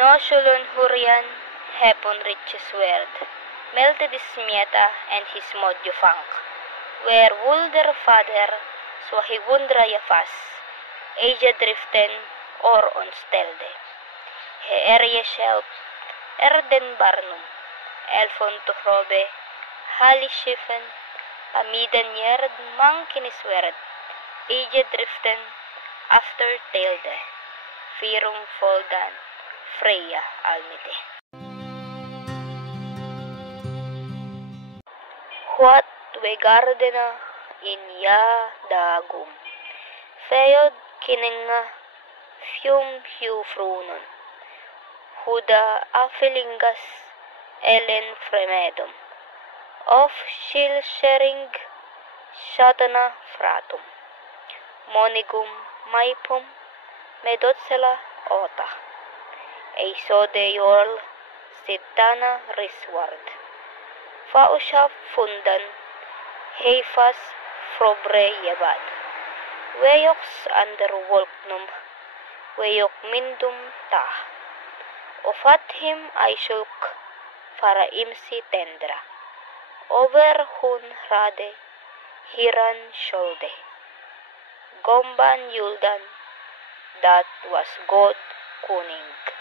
Nosulun hurian hepon riches word, melted smieta and his modyo funk, where wulder father swahigundra yafas, aja driften or on stelde. He erje shelp, erden barnum, elfon tuhrobe, hali schiffen, amiden yerd mankiniswerd, aja driften, after telde, firum foldan, Freya almite. What we gardena in ya dagum, feod kininga fium hiu frunon, huda afilingas elen fremedum, of shil sharing shatana fratum, monigum maipum medotsela ota. Eisode yorl sitana risward. Faushaf fundan heifas frobre yabad. Weyoks under wolknum, weyok mindum tah. Ofat him aishulk fara imsi tendra. Over hun rade, hiran sholde. Gomban yuldan, that was God kuning.